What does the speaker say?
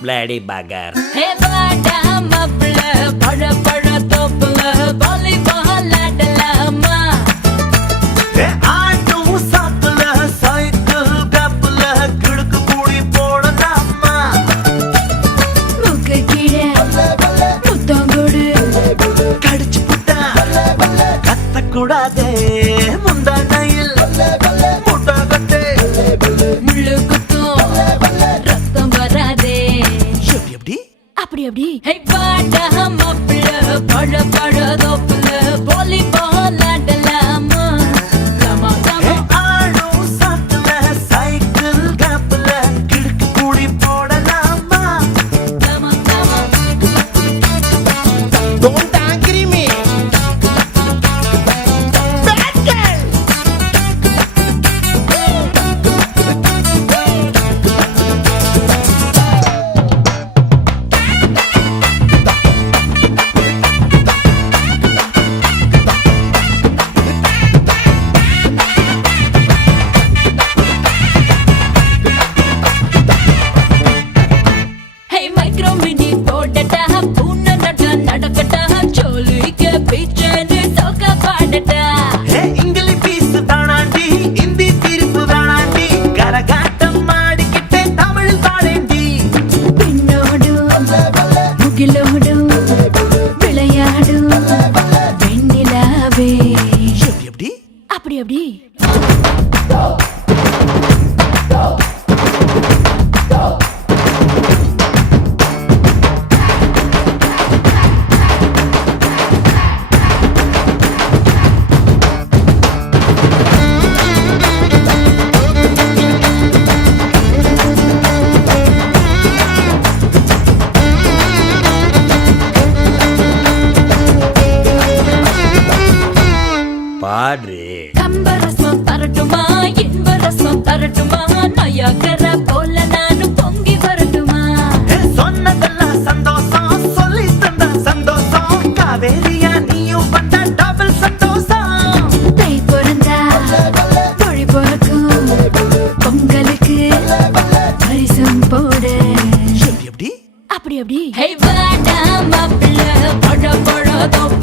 Bloody bugger. Hey, bada mapla, bada bada topla, volleyball adalama. Hey, ஆட்டும் சாப்பில cycle டப்புல கிடுக்கு கூடி போடலாமா? முக்கு கீழே முத்தங்கொடு கடிச்சு புட்டா கத்தக்கூடாதே முந்தானையில் முட்டகத்தே முள்ளு குத்தும் ரத்தம் வராதே எப்படி அப்படி அப்படி ஹே பாடா மாப்பிள்ள பழ பழ தோப்புல வாலிபால் ஆடலாமா கமா கமா ஆடும் சாப்பில சைக்கிள் டப்புல கிடுக்கு கூடி போடலாமா? கமா கமா Don't angry me. Bad girl. ஹே மைக்ரோ மினி போடடா பூன நட நடக்கடா சோலிக்க பீச்சனு சோக பாடடா ஏ இங்கிலீஷ் பீஸ் தானாண்டி இந்தி தீர்ப்பு வேணாண்டி கரகாட்டம் ஆடிக்கிட்டே தமிழ் பாடேண்டி பின்னோடு முகிலோடு விளையாடு வெண்ணிலாவே எப்படி அப்படி அப்படி பாடு. கம்பரசம் தரட்டுமா இன்பரசம் தரட்டுமா நயகர போல நானும் பொங்கி வரட்டுமா ஏ சொன்னதெல்லாம் சந்தோஷம் சொல்லி தந்த சந்தோஷம் காவேரியா நீயும் வந்த டபுள் சந்தோஷம் தை பிறந்தா மொழி பிறக்கும் பொங்கலுக்கு பரிசம் போட எப்படி அப்படி அப்படி ஹே வாடா மாப்பிள்ள பழ பழ தோப்பு